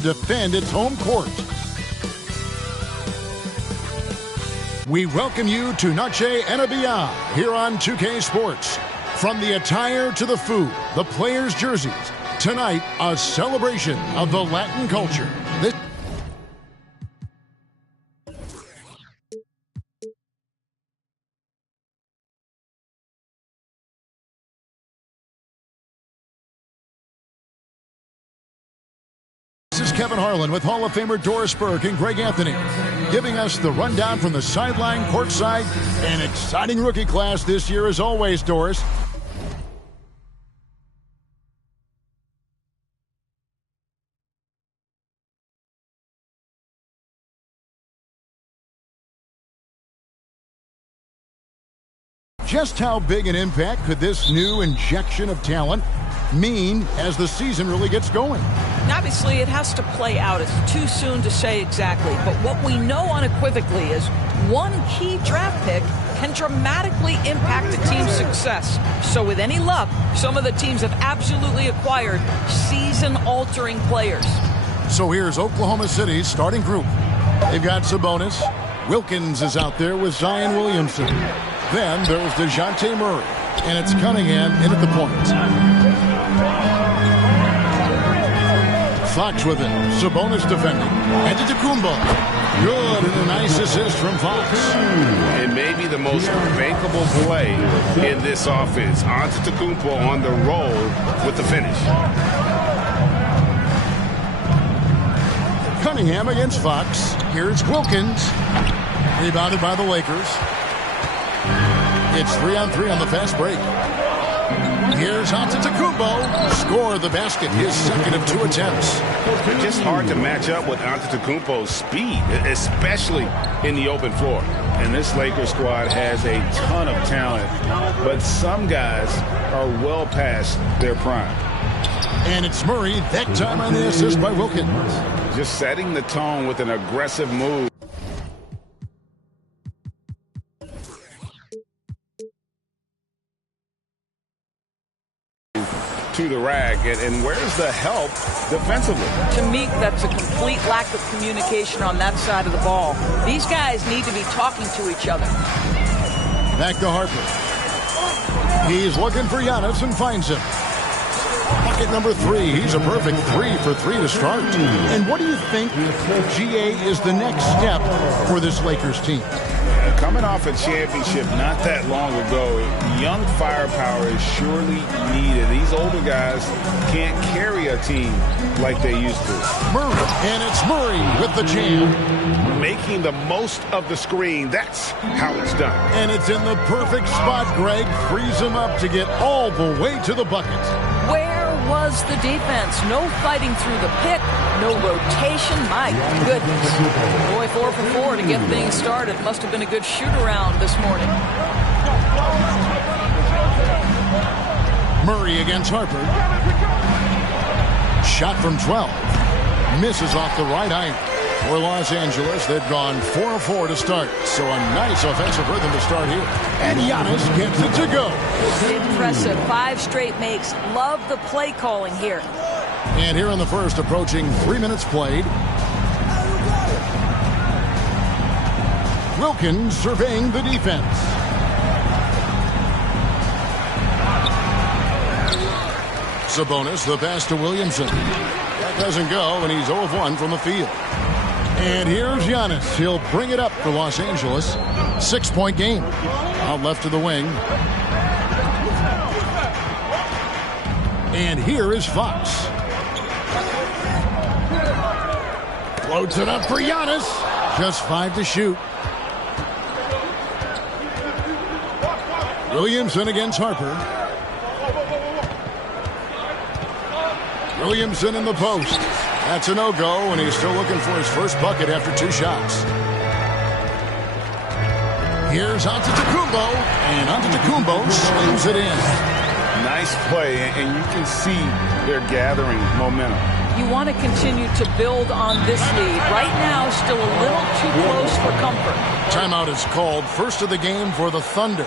defend its home court. We welcome you to Noche and Beyond here on 2K Sports. From the attire to the food, the players' jerseys, tonight a celebration of the Latin culture. This is Kevin Harlan with Hall of Famer Doris Burke and Greg Anthony, giving us the rundown from the sideline, courtside. An exciting rookie class this year as always, Doris. Just how big an impact could this new injection of talent mean as the season really gets going? Obviously, it has to play out. It's too soon to say exactly. But what we know unequivocally is one key draft pick can dramatically impact a team's success. So with any luck, some of the teams have absolutely acquired season-altering players. So here's Oklahoma City's starting group. They've got Sabonis. Wilkins is out there with Zion Williamson. Then there's DeJounte Murray. And it's Cunningham in at the point. Fox with it. Sabonis defending. Antetokounmpo. Good, and a nice assist from Fox. It may be the most bankable play in this offense. Antetokounmpo on the roll with the finish. Cunningham against Fox. Here's Wilkins. Rebounded by the Lakers. It's 3-on-3 on the fast break. Here's Antetokounmpo. Score the basket. His second of 2 attempts. It's just hard to match up with Antetokounmpo's speed, especially in the open floor. And this Lakers squad has a ton of talent, but some guys are well past their prime. And it's Murray, that time on the assist by Wilkins. Just setting the tone with an aggressive move. To the rack, and where's the help defensively? To me, that's a complete lack of communication on that side of the ball. These guys need to be talking to each other. Back to Harper. He's looking for Giannis and finds him. Bucket number 3. He's a perfect 3 for 3 to start. And what do you think, GA, is the next step for this Lakers team? Coming off a championship not that long ago, young firepower is surely needed. These older guys can't carry a team like they used to. Murray, and it's Murray with the jam. Making the most of the screen, that's how it's done. And it's in the perfect spot, Greg. Frees him up to get all the way to the bucket. Where was the defense? No fighting through the pick, no rotation. My goodness. Boy, 4 for 4 to get things started. Must have been a good shoot-around this morning. Murray against Harper. Shot from 12. Misses off the right eye. For Los Angeles, they've gone 4 of 4 to start. So a nice offensive rhythm to start here. And Giannis gets it to go. Impressive. 5 straight makes. Love the play calling here. And here in the first, approaching 3 minutes played. Wilkins surveying the defense. Sabonis, the pass to Williamson. That doesn't go, and he's 0 of 1 from the field. And here's Giannis. He'll bring it up for Los Angeles. 6-point game. Out left to the wing. And here is Fox. Floats it up for Giannis. Just 5 to shoot. Williamson against Harper. Williamson in the post. That's a no-go, and he's still looking for his first bucket after 2 shots. Here's Antetokounmpo, and Antetokounmpo slams it in. Nice play, and you can see they're gathering momentum. You want to continue to build on this lead. Right now, still a little too close for comfort. Timeout is called. First of the game for the Thunder.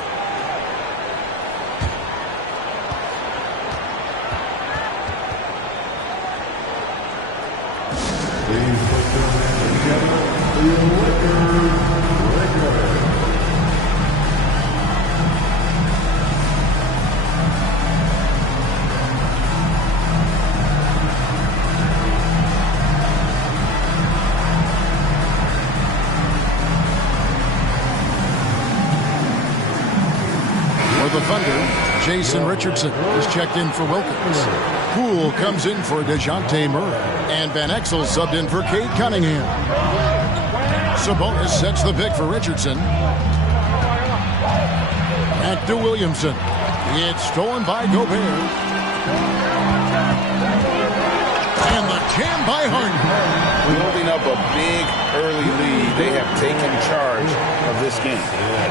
For the Thunder, Jason Richardson is checked in for Wilkins. Poole comes in for DeJounte Murray. And Van Exel subbed in for Cade Cunningham. Sabonis sets the pick for Richardson. Back to Williamson. It's stolen by Gobert. And the jam by Harden. Building up a big early lead. They have taken charge of this game.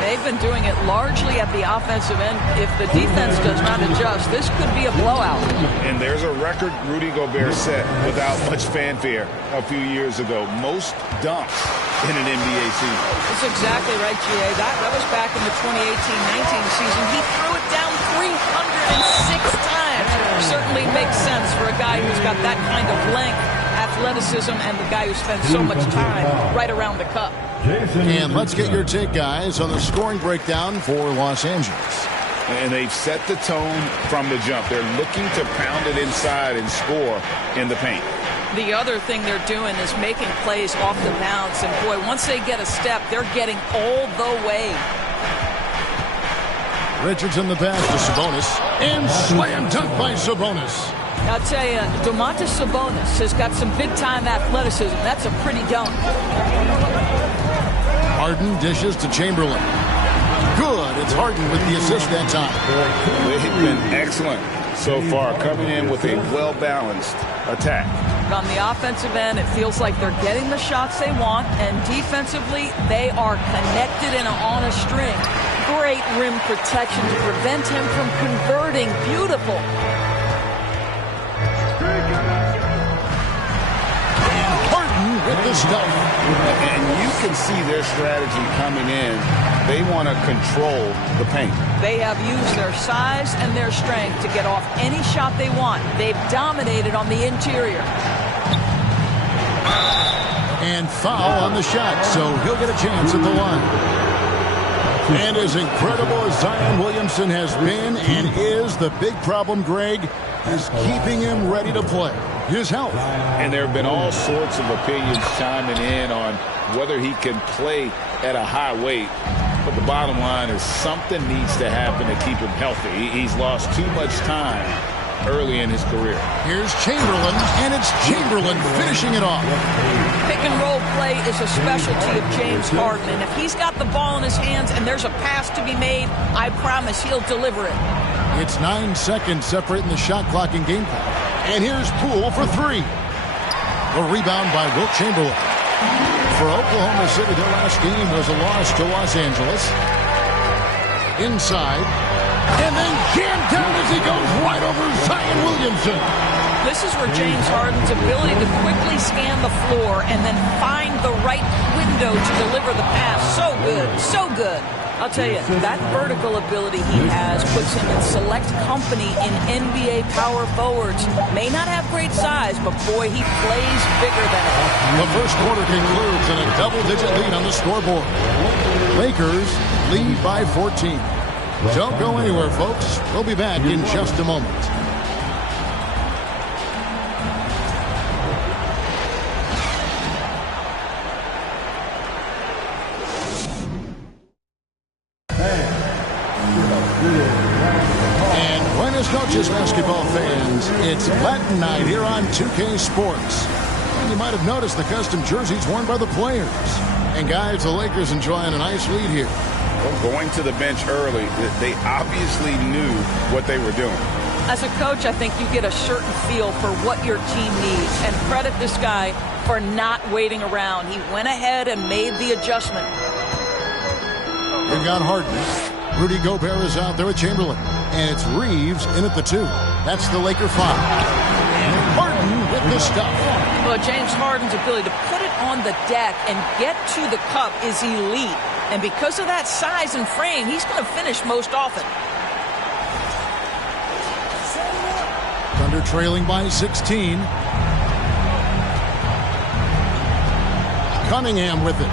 They've been doing it largely at the offensive end. If the defense does not adjust, this could be a blowout. And there's a record Rudy Gobert set without much fanfare a few years ago. Most dunks in an NBA season. That's exactly right, G.A. That was back in the 2018-19 season. He threw it down 306 times. Certainly makes sense for a guy who's got that kind of length, athleticism, and the guy who spends so much time right around the cup. And let's get your take, guys, on the scoring breakdown for Los Angeles. And they've set the tone from the jump. They're looking to pound it inside and score in the paint. The other thing they're doing is making plays off the bounce. And, boy, once they get a step, they're getting all the way. Richardson the pass to Sabonis. And slam dunk by Sabonis. I'll tell you, Domantas Sabonis has got some big-time athleticism. That's a pretty dunk. Harden dishes to Chamberlain. Good. It's Harden with the assist that time. They've been excellent so far, coming in with a well-balanced attack. On the offensive end, it feels like they're getting the shots they want, and defensively, they are connected and on a string. Great rim protection to prevent him from converting. Beautiful. With the stuff. And you can see their strategy coming in. They want to control the paint. They have used their size and their strength to get off any shot they want. They've dominated on the interior. And foul on the shot, so he'll get a chance at the line. And as incredible as Zion Williamson has been and is, the big problem, Greg, is keeping him ready to play. His health. And there have been all sorts of opinions chiming in on whether he can play at a high weight. But the bottom line is something needs to happen to keep him healthy. He's lost too much time early in his career. Here's Chamberlain, and it's Chamberlain finishing it off. Pick and roll play is a specialty of James Harden. And if he's got the ball in his hands and there's a pass to be made, I promise he'll deliver it. It's 9 seconds separating the shot clock and game clock. And here's Poole for three. The rebound by Wilt Chamberlain. For Oklahoma City, their last game was a loss to Los Angeles. Inside. And then jammed down as he goes right over Zion Williamson. This is where James Harden's ability to quickly scan the floor and then find the right window to deliver the pass. So good. So good. I'll tell you, that vertical ability he has puts him in select company in NBA power forwards. May not have great size, but boy, he plays bigger than it. The first quarter concludes in a double-digit lead on the scoreboard. Lakers lead by 14. Don't go anywhere, folks. We'll be back in just a moment. And buenas noches, basketball fans. It's Latin night here on 2K Sports. And you might have noticed the custom jerseys worn by the players. And guys, the Lakers enjoying a nice lead here. Well, going to the bench early, they obviously knew what they were doing. As a coach, I think you get a certain feel for what your team needs. And credit this guy for not waiting around. He went ahead and made the adjustment. We've got Harden. Rudy Gobert is out there with Chamberlain. And it's Reeves in at the 2. That's the Laker 5. And Harden with the stuff. Well, James Harden's ability to put it on the deck and get to the cup is elite. And because of that size and frame, he's going to finish most often. Thunder trailing by 16. Cunningham with it.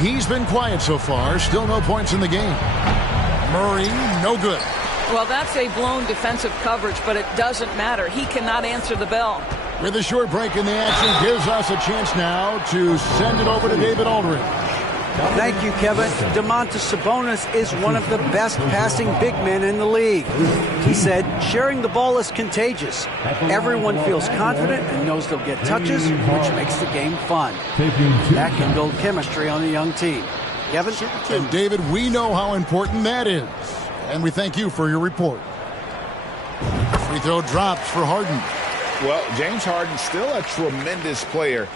He's been quiet so far. Still no points in the game. Murray, no good. Well, that's a blown defensive coverage, but it doesn't matter. He cannot answer the bell. With a short break in the action, gives us a chance now to send it over to David Aldridge. Thank you, Kevin. Domantas Sabonis is one of the best passing big men in the league. He said, sharing the ball is contagious. Everyone feels confident and knows they'll get touches, which makes the game fun. That can build chemistry on a young team. Kevin? And David, we know how important that is. And we thank you for your report. Free throw drops for Harden. Well, James Harden's still a tremendous player,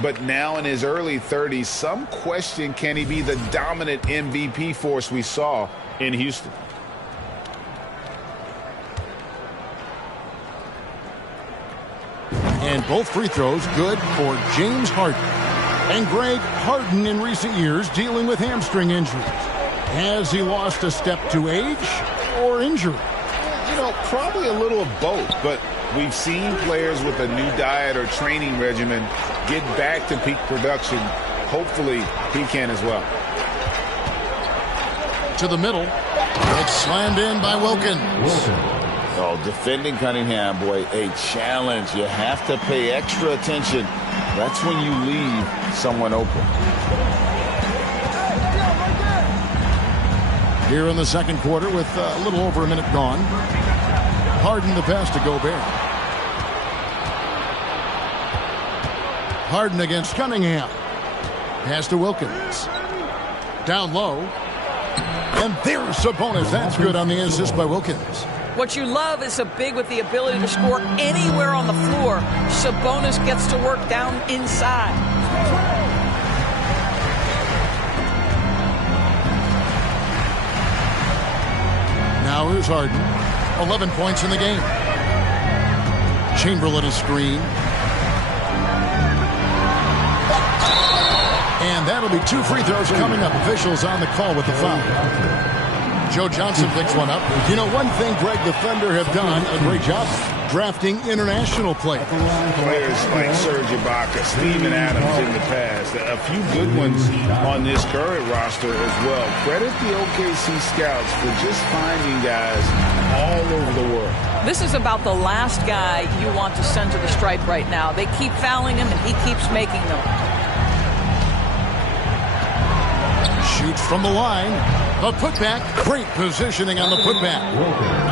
but now in his early 30s, some question, can he be the dominant MVP force we saw in Houston? And both free throws good for James Harden. And Greg, Harden in recent years dealing with hamstring injuries. Has he lost a step to age or injury? You know, probably a little of both, but we've seen players with a new diet or training regimen get back to peak production. Hopefully, he can as well. To the middle. It's slammed in by Wilkins. Oh, defending Cunningham, boy, a challenge. You have to pay extra attention. That's when you leave someone open. Here in the second quarter with a little over a minute gone. Harden the pass to Gobert. Harden against Cunningham. Pass to Wilkins. Down low. And there's Sabonis. That's good on the assist by Wilkins. What you love is a big with the ability to score anywhere on the floor. Sabonis gets to work down inside. Now here's Harden. 11 points in the game. Chamberlain a screen. And that'll be 2 free throws coming up. Officials on the call with the foul. Joe Johnson picks one up. You know, one thing, Greg, the Thunder have done a great job drafting international players. Players like Serge Ibaka, Steven Adams in the past. A few good ones on this current roster as well. Credit the OKC scouts for just finding guys all over the world. This is about the last guy you want to send to the stripe right now. They keep fouling him, and he keeps making them. Shoots from the line. A putback. Great positioning on the putback.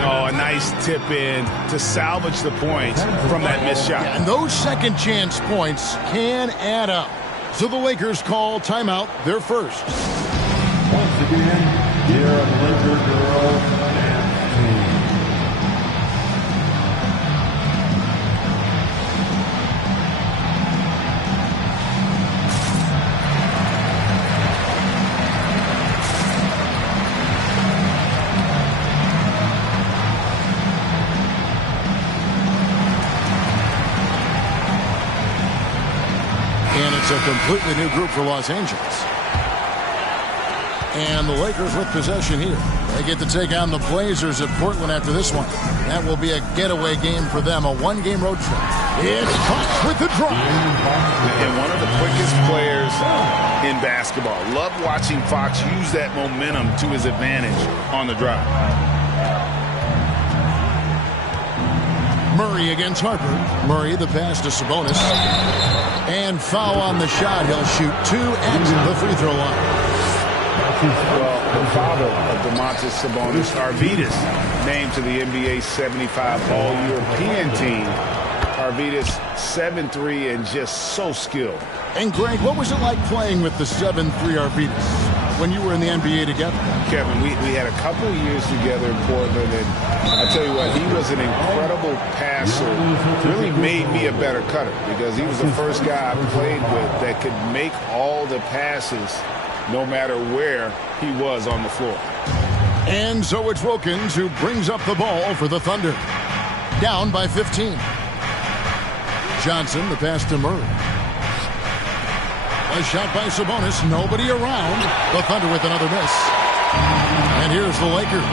Oh, a nice tip in to salvage the points from that missed shot. And those second chance points can add up. So the Lakers call timeout, their first. Once again, here at Laker Girls. A completely new group for Los Angeles. And the Lakers with possession here. They get to take on the Blazers at Portland after this one. That will be a getaway game for them, a one-game road trip. It's Fox with the drive. And one of the quickest players in basketball. Love watching Fox use that momentum to his advantage on the drive. Murray against Harper. Murray, the pass to Sabonis. And foul on the shot. He'll shoot 2 at the free throw line. Well, the father of Domantas Sabonis, Arvydas, named to the NBA 75 All-European team. Arvydas, 7'3", and just so skilled. And Greg, what was it like playing with the 7'3" Arvydas when you were in the NBA together? Kevin, we had a couple of years together in Portland, and I tell you what, he was an incredible passer. Really made me a better cutter because he was the first guy I played with that could make all the passes no matter where he was on the floor. And so it's Wilkins who brings up the ball for the Thunder. Down by 15. Johnson, the pass to Murray. A shot by Sabonis. Nobody around. The Thunder with another miss. And here's the Lakers.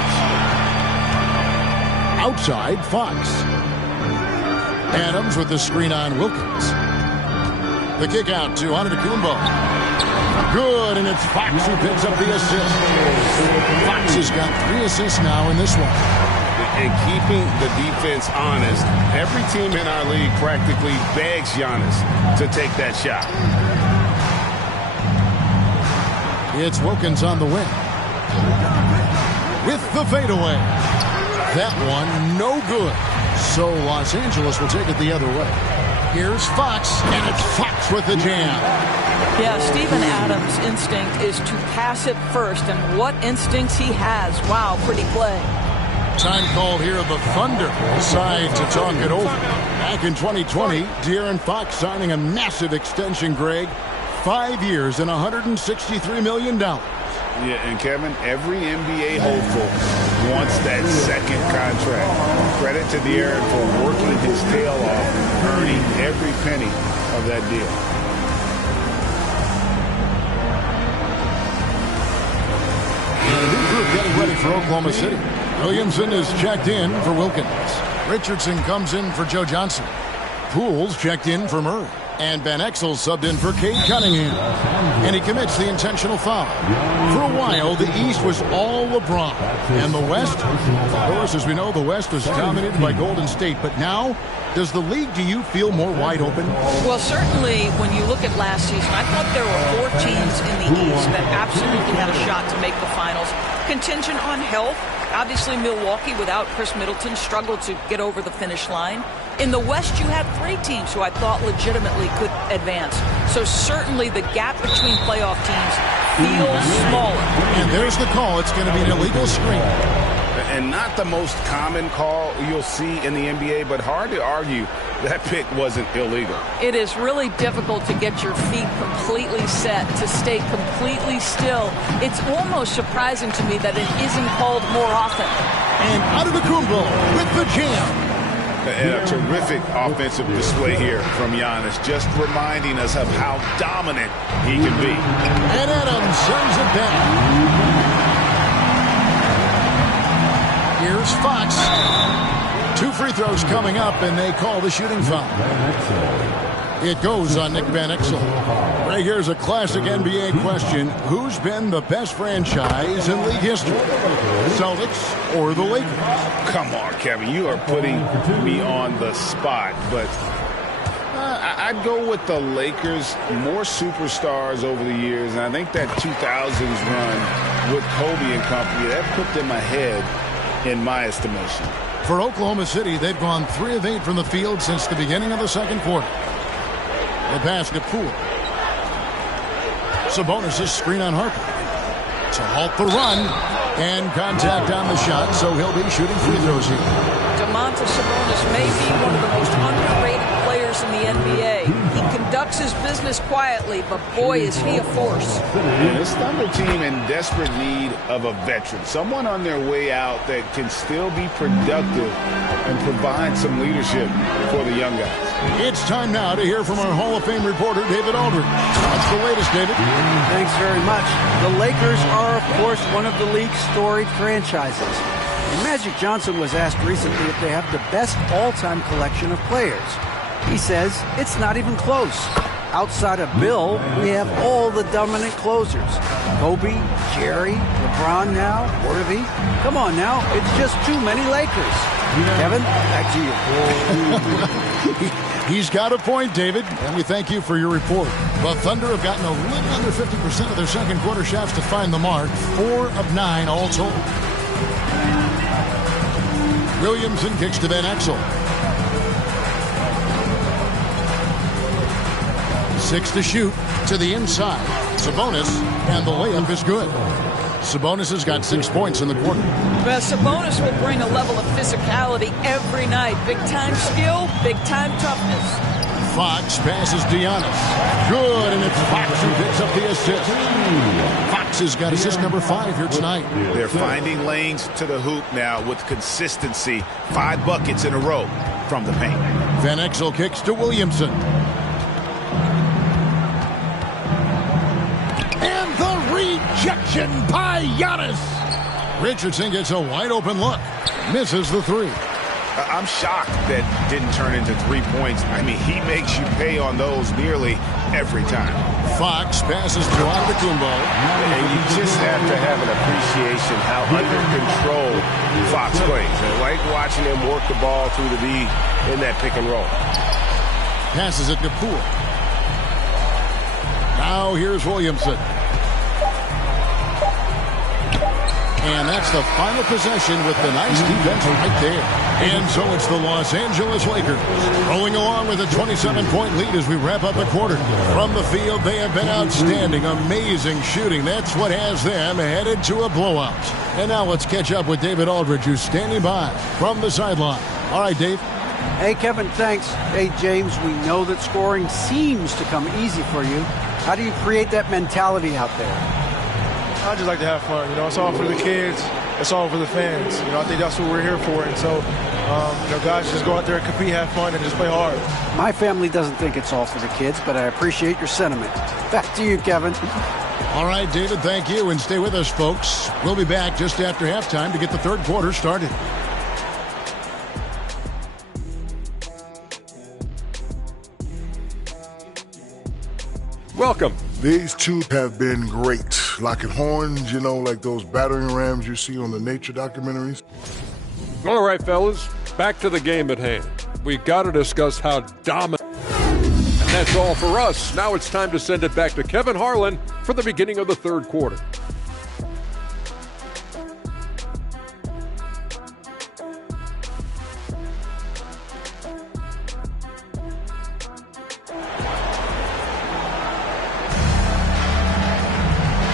Outside, Fox. Adams with the screen on Wilkins. The kick out to Antetokounmpo. Good, and it's Fox who picks up the assist. Fox has got 3 assists now in this one. And keeping the defense honest, every team in our league practically begs Giannis to take that shot. It's Wilkins on the wing. With the fadeaway. That one, no good. So Los Angeles will take it the other way. Here's Fox, and it's Fox with the jam. Yeah, Steven Adams' instinct is to pass it first, and what instincts he has. Wow, pretty play. Time called here. The Thunder decide to talk it over. Back in 2020, De'Aaron Fox signing a massive extension, Greg. 5 years and $163 million. Yeah, and Kevin, every NBA hopeful wants that second contract. Credit to De'Aaron for working his tail off and earning every penny of that deal. And a new group getting ready for Oklahoma City. Williamson is checked in for Wilkins. Richardson comes in for Joe Johnson. Pools checked in for Murray. And Van Exel subbed in for Cade Cunningham. And he commits the intentional foul. For a while, the East was all LeBron. And the West, of course, as we know, the West was dominated by Golden State. But now, does the league, do you feel more wide open? Well, certainly when you look at last season, I thought there were 4 teams in the East that absolutely had a shot to make the finals. Contingent on health. Obviously, Milwaukee, without Chris Middleton, struggled to get over the finish line. In the West, you had 3 teams who I thought legitimately could advance. So certainly the gap between playoff teams feels smaller. And there's the call. It's going to be an illegal screen. And not the most common call you'll see in the NBA, but hard to argue that pick wasn't illegal. It is really difficult to get your feet completely set, to stay completely still. It's almost surprising to me that it isn't called more often. And Antetokounmpo with the jam. And a terrific offensive display here from Giannis, just reminding us of how dominant he can be. And Adams sends it back. Here's Fox. 2 free throws coming up, and they call the shooting foul. It goes on Nick Van Exel. Right, here's a classic NBA question. Who's been the best franchise in league history? Celtics or the Lakers? Come on, Kevin. You are putting me on the spot, but I'd go with the Lakers. More superstars over the years, and I think that 2000s run with Kobe and company, that put them ahead in my estimation. For Oklahoma City, they've gone 3 of 8 from the field since the beginning of the second quarter. The pass to Poole. Sabonis' screen on Harper to halt the run, and contact on the shot, so he'll be shooting free throws here. Domantas Sabonis may be one of the most underrated players in the NBA. He conducts his business quietly, but boy, is he a force. And this Thunder team in desperate need of a veteran, someone on their way out that can still be productive and provide some leadership for the young guys. It's time now to hear from our Hall of Fame reporter, David Aldridge. What's the latest, David? Thanks very much. The Lakers are, of course, one of the league's storied franchises. And Magic Johnson was asked recently if they have the best all-time collection of players. He says it's not even close. Outside of Bill, we have all the dominant closers. Kobe, Jerry, LeBron now, Worthy. Come on now, it's just too many Lakers. Kevin, back to you. He's got a point, David, and we thank you for your report. The Thunder have gotten a little under 50% of their second quarter shots to find the mark. 4 of 9 all told. Williamson kicks to Van Exel. 6 to shoot to the inside. Sabonis, and the layup is good. Sabonis has got 6 points in the quarter. But Sabonis will bring a level of physicality every night. Big-time skill, big-time toughness. Fox passes to Giannis. Good, and it's Fox who picks up the assist. Fox has got assist number 5 here tonight. They're finding lanes to the hoop now with consistency. 5 buckets in a row from the paint. Van Exel kicks to Williamson. And the rejection by Giannis. Richardson gets a wide open look. Misses the 3. I'm shocked that didn't turn into 3 points. I mean, he makes you pay on those nearly every time. Fox passes to Antetokounmpo. And you just have to have an appreciation how under control Fox plays. I like watching him work the ball through the D in that pick and roll. Passes it to Poole. Now here's Williamson. And that's the final possession with the nice defense right there. And so it's the Los Angeles Lakers rolling along with a 27-point lead as we wrap up the quarter. From the field, they have been outstanding, amazing shooting. That's what has them headed to a blowout. And now let's catch up with David Aldridge, who's standing by from the sideline. All right, Dave. Hey, Kevin, thanks. Hey, James, we know that scoring seems to come easy for you. How do you create that mentality out there? I just like to have fun. You know, it's all for the kids. It's all for the fans. You know, I think that's what we're here for. And so, you know, guys, just go out there and compete, have fun, and just play hard. My family doesn't think it's all for the kids, but I appreciate your sentiment. Back to you, Kevin. All right, David, thank you. And stay with us, folks. We'll be back just after halftime to get the third quarter started. Welcome. These two have been great. Locking horns, you know, like those battering rams you see on the nature documentaries. All right, fellas, back to the game at hand. We got to discuss how dominant. And that's all for us. Now it's time to send it back to Kevin Harlan for the beginning of the third quarter.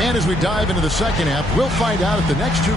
And as we dive into the second half, we'll find out if the next two...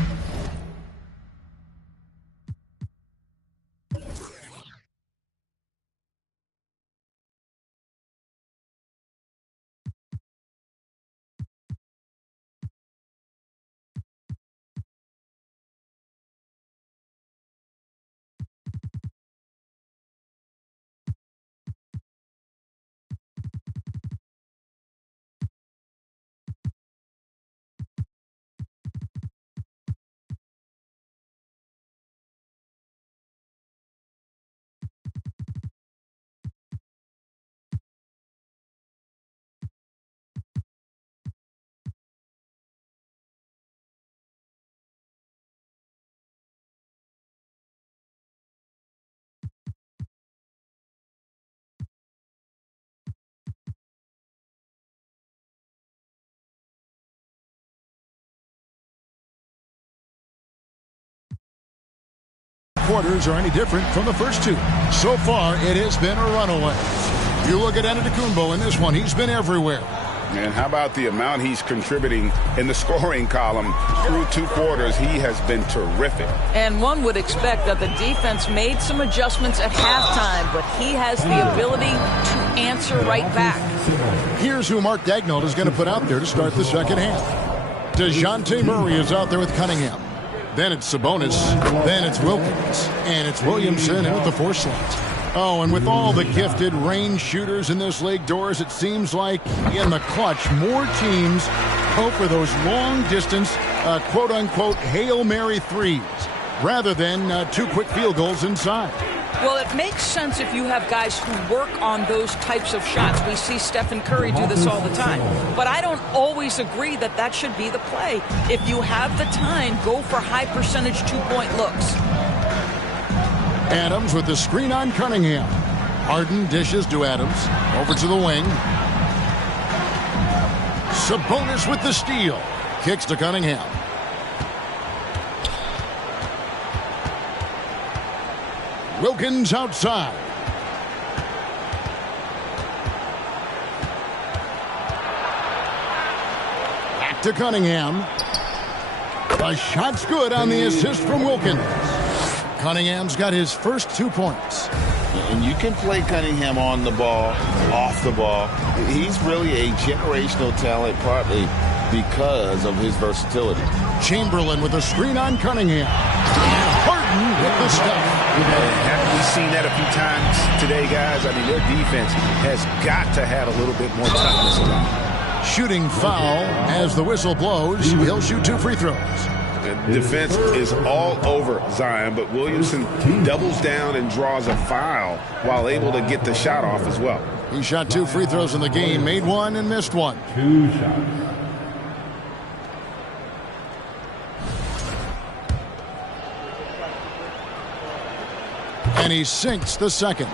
quarters are any different from the first two. So far, it has been a runaway. You look at Antetokounmpo in this one, he's been everywhere. And how about the amount he's contributing in the scoring column through 2 quarters? He has been terrific. And one would expect that the defense made some adjustments at halftime, but he has the ability to answer right back. Here's who Mark Daigneault is going to put out there to start the second half. DeJounte Murray is out there with Cunningham. Then it's Sabonis. Then it's Wilkins. And it's Williamson in at the 4 slot. Oh, and with all the gifted range shooters in this league, Doris, it seems like in the clutch, more teams go for those long-distance, quote-unquote, Hail Mary threes, rather than 2 quick field goals inside. Well, it makes sense if you have guys who work on those types of shots. We see Stephen Curry do this all the time. But I don't always agree that that should be the play. If you have the time, go for high-percentage 2-point looks. Adams with the screen on Cunningham. Harden dishes to Adams. Over to the wing. Sabonis with the steal. Kicks to Cunningham. Wilkins outside. Back to Cunningham. The shot's good on the assist from Wilkins. Cunningham's got his first 2 points. And you can play Cunningham on the ball, off the ball. He's really a generational talent, partly because of his versatility. Chamberlain with a screen on Cunningham. And Harden with the stuff. Haven't we seen that a few times today, guys? I mean, their defense has got to have a little bit more toughness about it. Shooting foul as the whistle blows. He'll shoot 2 free throws. Defense is all over Zion, but Williamson doubles down and draws a foul while able to get the shot off as well. He shot 2 free throws in the game, made 1 and missed 1. 2 shots. And he sinks the second.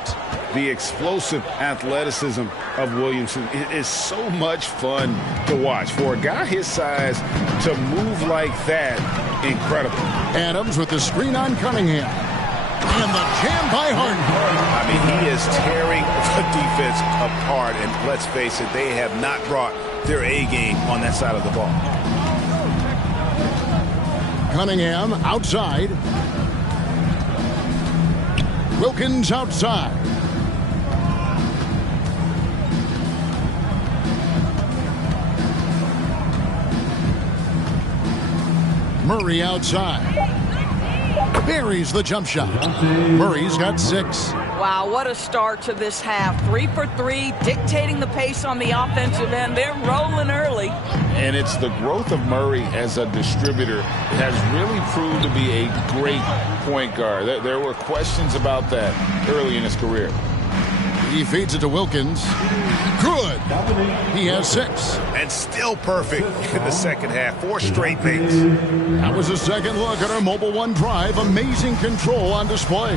The explosive athleticism of Williamson is so much fun to watch. For a guy his size to move like that, incredible. Adams with the screen on Cunningham. And the jam by Harden. I mean, he is tearing the defense apart. And let's face it, they have not brought their A game on that side of the ball. Cunningham outside. Wilkins outside. Murray outside. Buries the jump shot. Murray's got 6. Wow, what a start to this half. 3 for 3, dictating the pace on the offensive end. They're rolling early. And it's the growth of Murray as a distributor has really proved to be a great point guard. There were questions about that early in his career. He feeds it to Wilkins. Good. He has 6. And still perfect in the second half. 4 straight makes. That was a second look at our Mobile One drive. Amazing control on display.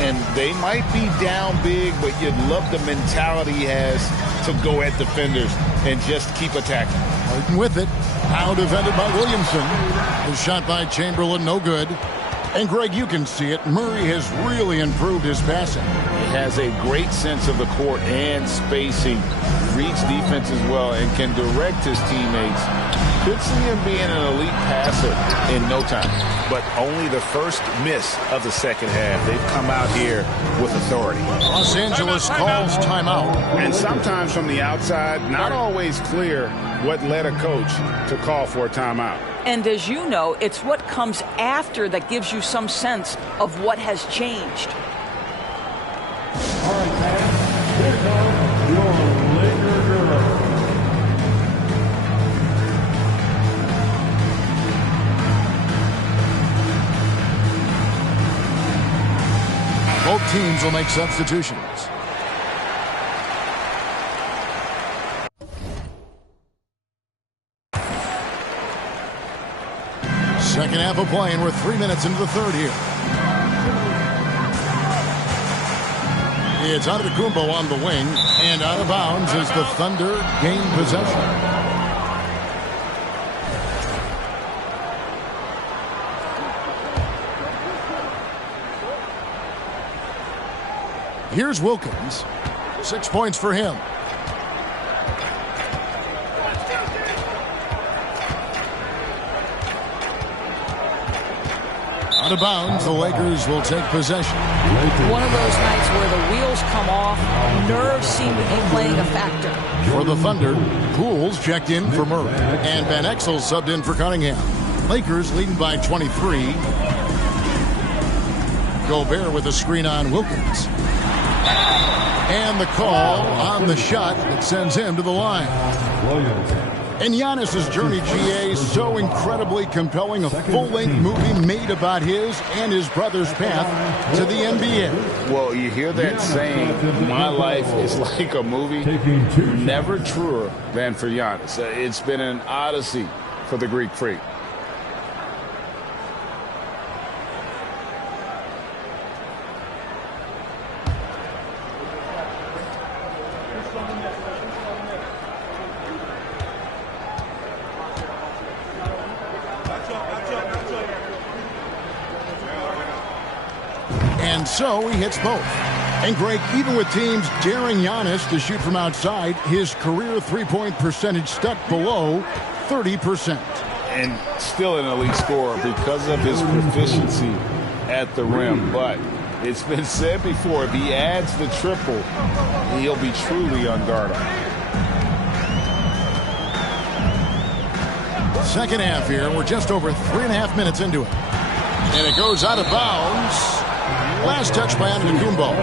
And they might be down big, but you love the mentality he has to go at defenders and just keep attacking. Harden with it. Now defended by Williamson. The shot by Chamberlain, no good. And, Greg, you can see it. Murray has really improved his passing. He has a great sense of the court and spacing. Reads defense as well and can direct his teammates. Could see him being an elite passer in no time. But only the first miss of the second half. They've come out here with authority. Los Angeles calls timeout. And sometimes from the outside, not always clear what led a coach to call for a timeout. And as you know, it's what comes after that gives you some sense of what has changed. All right, fans, here comes your Laker girl. Both teams will make substitutions. Second half of play, and we're 3 minutes into the third here. It's Antetokounmpo on the wing, and out of bounds as the Thunder gain possession. Here's Wilkins. 6 points for him. Out of bounds, the Lakers will take possession. One of those nights where the wheels come off, nerves seem to be playing a factor. For the Thunder, Pools checked in for Murray, and Van Exel subbed in for Cunningham. Lakers leading by 23. Gobert with a screen on Wilkins. And the call on the shot that sends him to the line. And Giannis's journey, GA, so incredibly compelling. A full-length movie made about his and his brother's path to the NBA. Well, you hear that saying, my life is like a movie. Never truer than for Giannis. It's been an odyssey for the Greek Freak. And so he hits both. And Greg, even with teams daring Giannis to shoot from outside, his career three-point percentage stuck below 30%. And still an elite scorer because of his proficiency at the rim. But it's been said before, if he adds the triple, he'll be truly unguardable. Second half here, we're just over 3.5 minutes into it. And it goes out of bounds. Last touch by Antetokounmpo.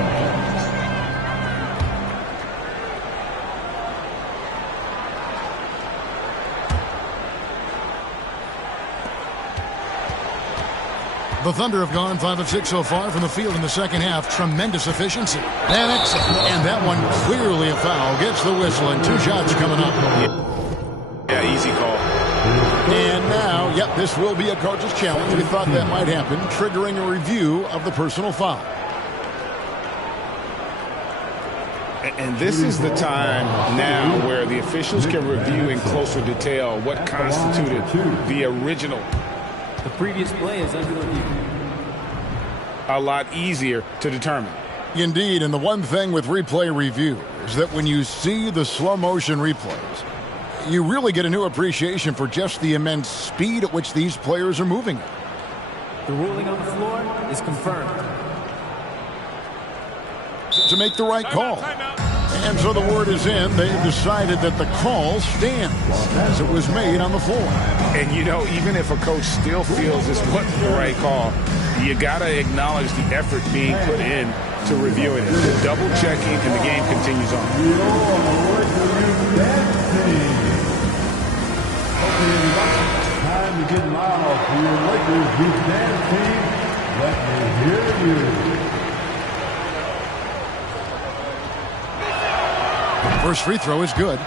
The Thunder have gone 5 of 6 so far from the field in the second half. Tremendous efficiency. And that one clearly a foul. Gets the whistle, and 2 shots coming up. Yeah, easy call. And now, yep, this will be a coach's challenge. We thought that might happen, triggering a review of the personal foul. And this is the time now where the officials can review in closer detail what constituted the original. The previous play is under review. A lot easier to determine. Indeed, and the one thing with replay review is that when you see the slow motion replays, you really get a new appreciation for just the immense speed at which these players are moving. The ruling on the floor is confirmed. To make the right call. And so the word is in. They've decided that the call stands as it was made on the floor. And, you know, even if a coach still feels this wasn't the right call, you got to acknowledge the effort being put in to reviewing it. The double checking, and the game continues on. Time to get loud for your Lakers Youth Dance Team. Let me hear you. First free throw is good.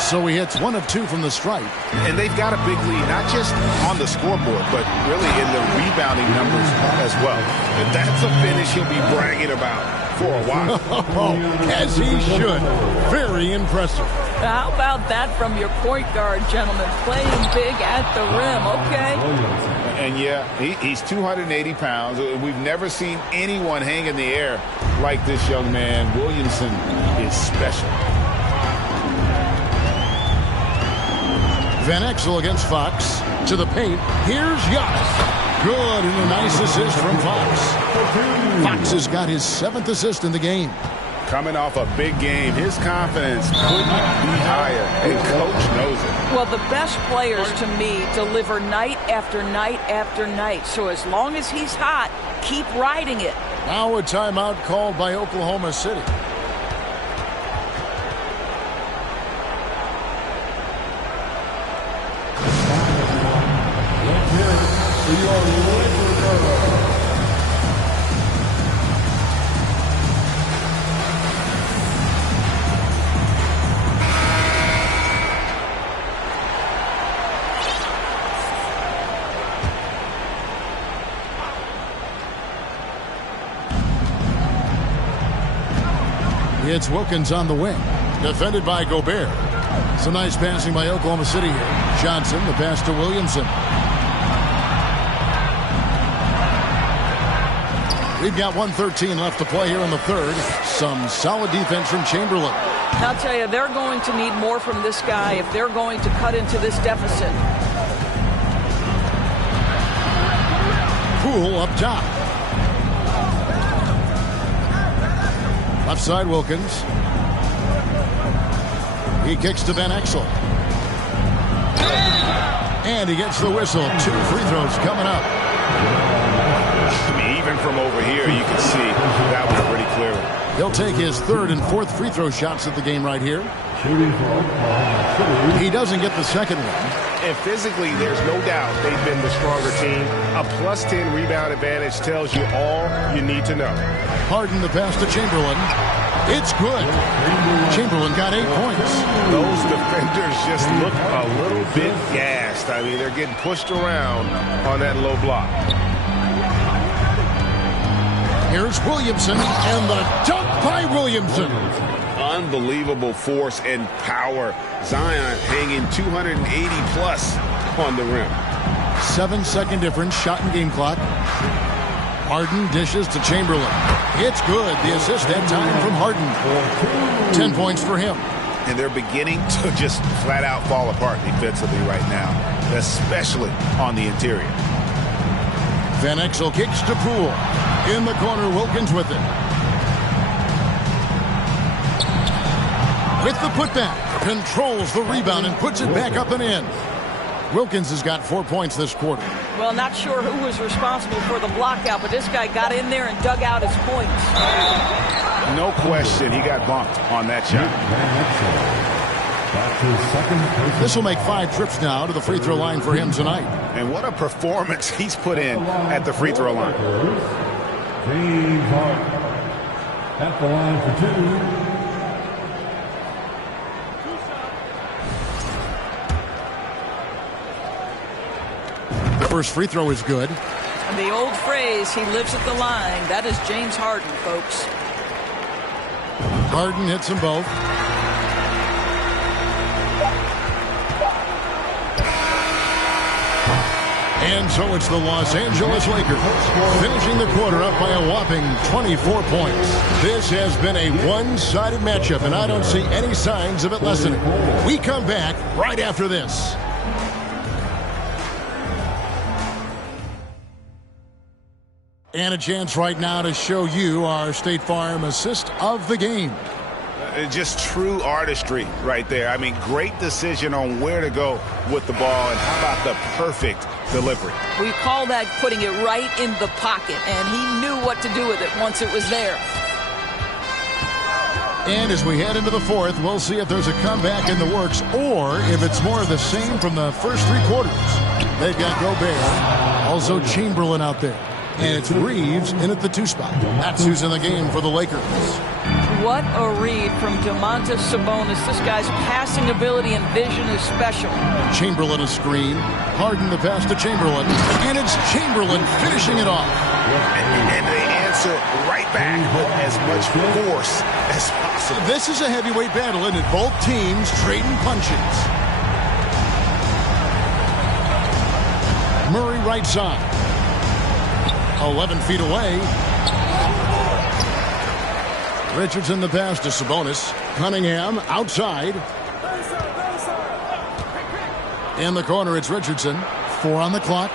So he hits 1 of 2 from the stripe. And they've got a big lead, not just on the scoreboard, but really in the rebounding numbers as well. And that's a finish he'll be bragging about for a while. As he should. Very impressive. How about that from your point guard, gentlemen? Playing big at the rim, okay? And yeah, he's 280 pounds. We've never seen anyone hang in the air like this young man. Williamson is special. Van Exel against Fox. To the paint. Here's Giannis. Good, and a nice assist from Fox. Fox has got his 7th assist in the game. Coming off a big game, his confidence couldn't be higher, and Coach knows it. Well, the best players, to me, deliver night after night after night. So as long as he's hot, keep riding it. Now a timeout called by Oklahoma City. It's Wilkins on the wing. Defended by Gobert. Some nice passing by Oklahoma City here. Johnson, the pass to Williamson. We've got 1:13 left to play here in the third. Some solid defense from Chamberlain. I'll tell you, they're going to need more from this guy if they're going to cut into this deficit. Poole up top. Left side, Wilkins. He kicks to Van Exel. And he gets the whistle. 2 free throws coming up. I mean, even from over here, you can see that was pretty clear. He'll take his 3rd and 4th free throw shots at the game right here. He doesn't get the second one. And physically, there's no doubt they've been the stronger team. A +10 rebound advantage tells you all you need to know. Harden the pass to Chamberlain. It's good. Chamberlain got 8 points. Those defenders just look a little bit gassed. I mean, they're getting pushed around on that low block. Here's Williamson, and the dunk by Williamson. Unbelievable force and power. Zion hanging 280+ on the rim. 7-second difference, shot and game clock. Harden dishes to Chamberlain. It's good. The assist that time from Harden. 10 points for him. And they're beginning to just flat out fall apart defensively right now, especially on the interior. Van Exel kicks to Poole. In the corner, Wilkins with it. With the putback, controls the rebound and puts it back up and in. Wilkins has got 4 points this quarter. Well, not sure who was responsible for the block out, but this guy got in there and dug out his points. No question, he got bumped on that shot. This will make 5 trips now to the free throw line for him tonight. And what a performance he's put in at the free throw line. James Harden at the line for 2. The first free throw is good. And the old phrase, he lives at the line, that is James Harden, folks. Harden hits them both. And so it's the Los Angeles Lakers finishing the quarter up by a whopping 24 points. This has been a one-sided matchup, and I don't see any signs of it lessening. We come back right after this. And a chance right now to show you our State Farm assist of the game. Just true artistry right there. I mean, great decision on where to go with the ball, and how about the perfect delivery? We call that putting it right in the pocket, and he knew what to do with it once it was there. And as we head into the fourth, we'll see if there's a comeback in the works or if it's more of the same from the first 3 quarters. They've got Gobert, also Chamberlain out there. And it's Reeves in at the 2 spot. That's who's in the game for the Lakers. What a read from Domantas Sabonis. This guy's passing ability and vision is special. Chamberlain a screen. Harden the pass to Chamberlain. And it's Chamberlain finishing it off. And they answer right back with as much force as possible. This is a heavyweight battle, and both teams trading punches. Murray right side. 11 feet away. Richardson the pass to Sabonis. Cunningham outside. In the corner, it's Richardson. 4 on the clock.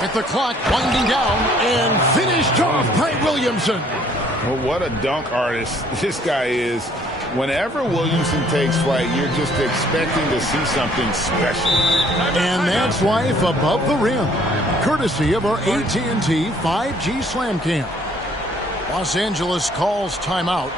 At the clock, winding down, and finished off by Williamson. Well, what a dunk artist this guy is. Whenever Williamson takes flight, you're just expecting to see something special. And that's life above the rim, courtesy of our AT&T 5G Slam Cam. Los Angeles calls timeout.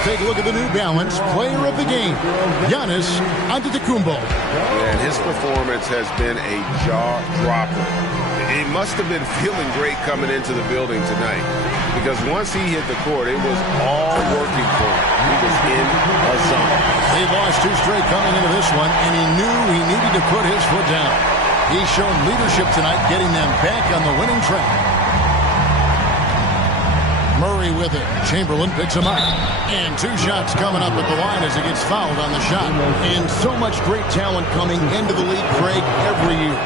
Take a look at the New Balance player of the game, Giannis Antetokounmpo. And his performance has been a jaw-dropper. He must have been feeling great coming into the building tonight, because once he hit the court, it was all working for him. He was in a zone. They lost 2 straight coming into this one, and he knew he needed to put his foot down. He's shown leadership tonight, getting them back on the winning track. Murray with it. Chamberlain picks him up. And 2 shots coming up at the line as he gets fouled on the shot. And so much great talent coming into the league, Craig, every year.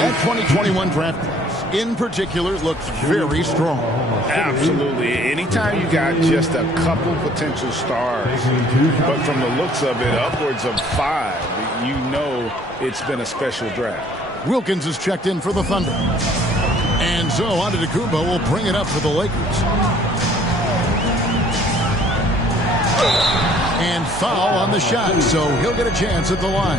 That 2021 draft class, in particular, looks very strong. Absolutely. Anytime you got just a couple potential stars, but from the looks of it, upwards of 5, you know it's been a special draft. Wilkins is checked in for the Thunder. And so Antetokounmpo will bring it up for the Lakers. And foul on the shot, so he'll get a chance at the line.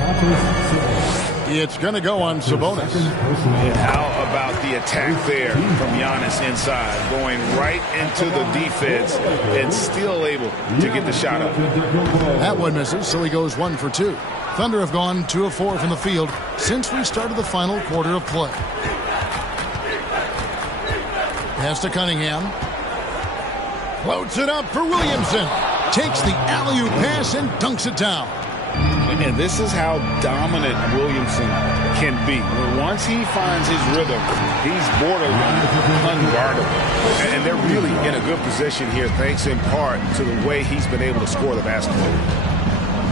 It's going to go on Sabonis. And how about the attack there from Giannis inside, going right into the defense and still able to get the shot up. That one misses, so he goes 1 for 2. Thunder have gone 2 of 4 from the field since we started the final quarter of play. Pass to Cunningham. Floats it up for Williamson. Takes the alley-oop pass and dunks it down. And this is how dominant Williamson can be. Once he finds his rhythm, he's borderline unguardable. And they're really in a good position here, thanks in part to the way he's been able to score the basketball.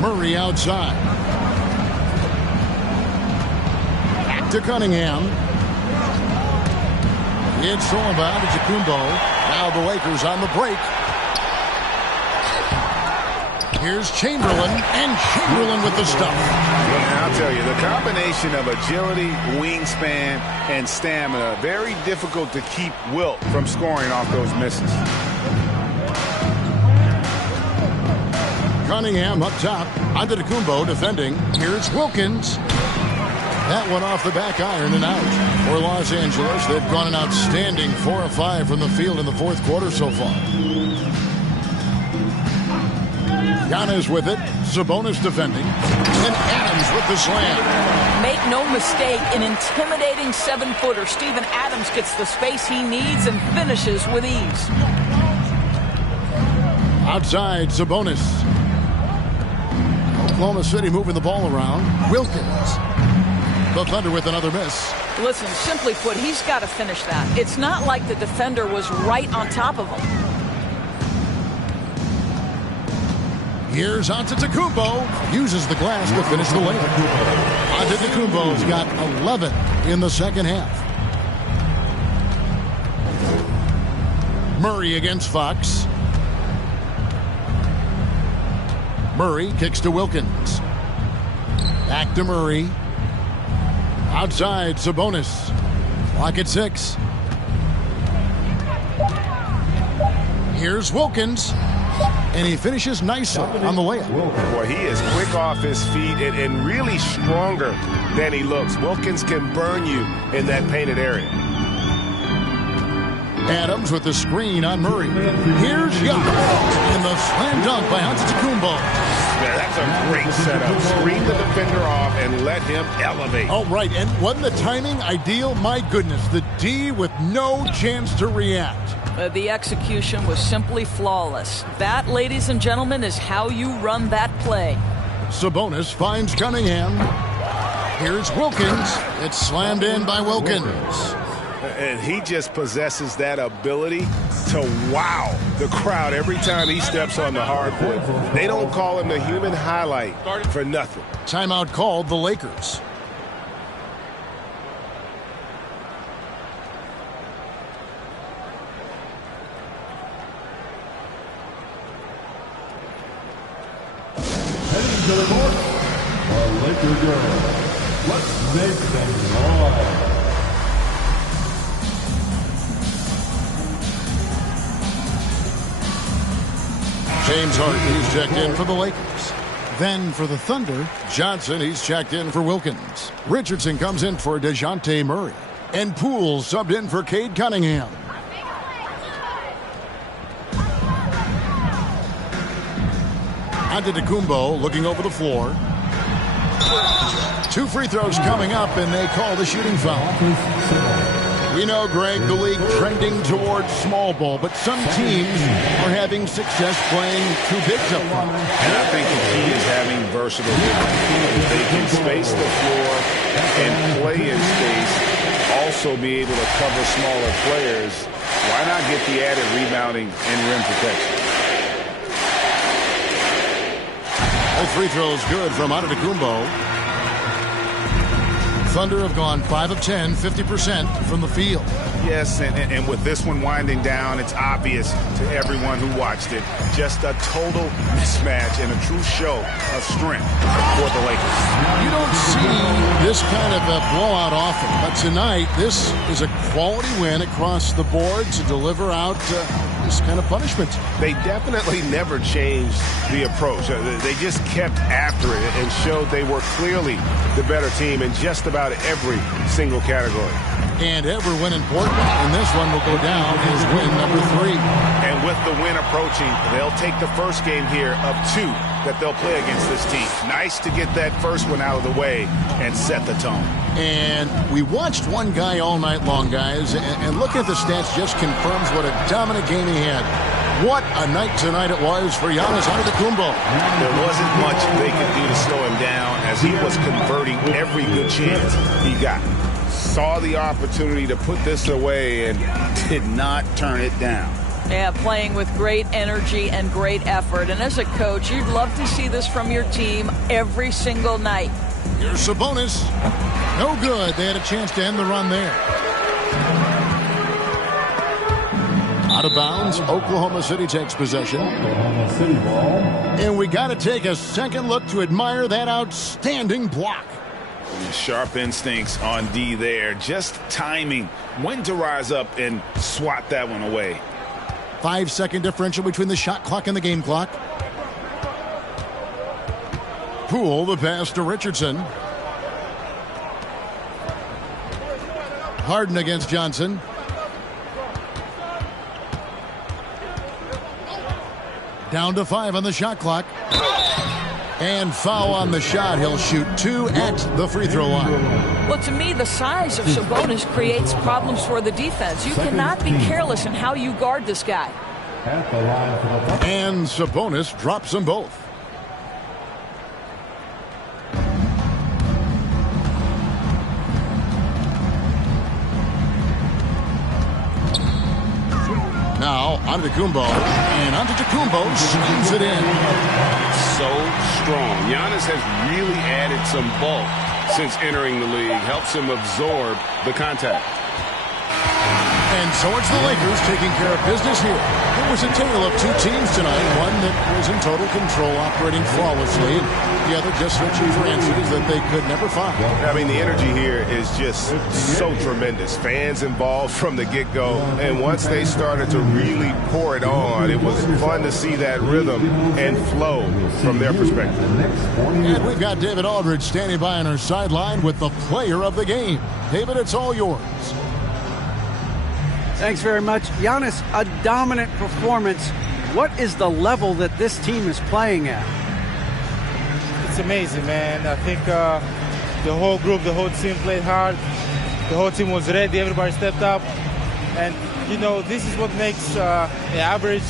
Murray outside. Back to Cunningham. It's all about Antetokounmpo. Now the Lakers on the break. Here's Chamberlain, and Chamberlain with the stuff. And I'll tell you, the combination of agility, wingspan, and stamina, very difficult to keep Wilt from scoring off those misses. Cunningham up top. Antetokounmpo defending. Here's Wilkins. That one off the back iron and out. For Los Angeles, they've gone an outstanding 4 of 5 from the field in the fourth quarter so far. Giannis with it. Sabonis defending. And Adams with the slam. Make no mistake, an intimidating 7-footer. Steven Adams gets the space he needs and finishes with ease. Outside, Sabonis. Oklahoma City moving the ball around. Wilkins. The Thunder with another miss. Listen, simply put, he's got to finish that. It's not like the defender was right on top of him. Here's Antetokounmpo. Uses the glass to finish the layup. Antetokounmpo's got 11 in the second half. Murray against Fox. Murray kicks to Wilkins. Back to Murray. Outside, Sabonis. Clock at 6. Here's Wilkins. And he finishes nicely on the layup. Boy, he is quick off his feet and really stronger than he looks. Wilkins can burn you in that painted area. Adams with the screen on Murray. Here's Giannis. And the slam dunk by Antetokounmpo. Yeah, that's a great setup. Screen the defender off and let him elevate. Oh, right. And wasn't the timing ideal? My goodness. The D with no chance to react. The execution was simply flawless. That, ladies and gentlemen, is how you run that play. Sabonis finds Cunningham. Here's Wilkins. It's slammed in by Wilkins. And he just possesses that ability to wow the crowd every time he steps on the hardwood. They don't call him the human highlight for nothing. Timeout called the Lakers. Heading to the court, the Laker girls. Let's make them noise. James Harden, he's checked in for the Lakers. Then for the Thunder, Johnson, he's checked in for Wilkins. Richardson comes in for DeJounte Murray. And Poole subbed in for Cade Cunningham. Antetokounmpo looking over the floor. 2 free throws coming up, and they call the shooting foul. We know, Greg, the league trending towards small ball, but some teams are having success playing too big up front. And I think the key is having versatile defense. They can space the floor and play in space, also be able to cover smaller players. Why not get the added rebounding and rim protection? All free throws good from Antetokounmpo. Thunder have gone 5 of 10, 50% from the field. Yes, and with this one winding down, it's obvious to everyone who watched it. Just a total mismatch and a true show of strength for the Lakers. You don't see this kind of a blowout often, but tonight this is a quality win across the board to deliver out this kind of punishment. They definitely never changed the approach. They just kept after it and showed they were clearly the better team in just about every single category. And every win important, and this one will go down as win number 3. And with the win approaching, they'll take the first game here of 2 that they'll play against this team. Nice to get that first one out of the way and set the tone. And we watched one guy all night long, guys, and looking at the stats just confirms what a dominant game he had. What a night tonight it was for Giannis Antetokounmpo. There wasn't much they could do to slow him down as he was converting every good chance he got. Saw the opportunity to put this away and did not turn it down. Yeah, playing with great energy and great effort. And as a coach, you'd love to see this from your team every single night. Here's Sabonis. No good. They had a chance to end the run there. Out of bounds, Oklahoma City takes possession. Oklahoma City ball. And we got to take a second look to admire that outstanding block. Sharp instincts on D there. Just timing when to rise up and swat that one away. 5-second differential between the shot clock and the game clock. Poole, the pass to Richardson. Harden against Johnson. Down to 5 on the shot clock. And foul on the shot. He'll shoot 2 at the free throw line. Well, to me, the size of Sabonis creates problems for the defense. You cannot be careless in how you guard this guy. At the line for the And Sabonis drops them both. Now, Antetokounmpo. And Antetokounmpo slams it in. So strong. Giannis has really added some bulk since entering the league. Helps him absorb the contact. And so it's the Lakers taking care of business here. It was a tale of 2 teams tonight. One that was in total control, operating flawlessly. The other just searching for answers that they could never find. I mean, the energy here is just so tremendous. Fans involved from the get-go. And once they started to really pour it on, it was fun to see that rhythm and flow from their perspective. And we've got David Aldridge standing by on our sideline with the player of the game. David, it's all yours. Thanks very much. Giannis, a dominant performance. What is the level that this team is playing at? It's amazing, man. I think the whole group, the whole team played hard. The whole team was ready. Everybody stepped up. And, you know, this is what makes an average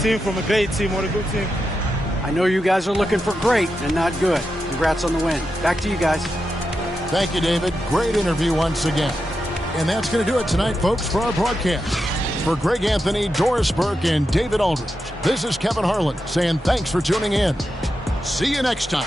team from a great team or a good team. I know you guys are looking for great and not good. Congrats on the win. Back to you guys. Thank you, David. Great interview once again. And that's going to do it tonight, folks, for our broadcast. For Greg Anthony, Doris Burke, and David Aldridge, this is Kevin Harlan saying thanks for tuning in. See you next time.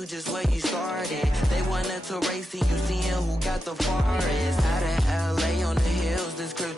you just where you started. They wanted to race and you seeing who got the farthest. Out in LA on the hills, this crib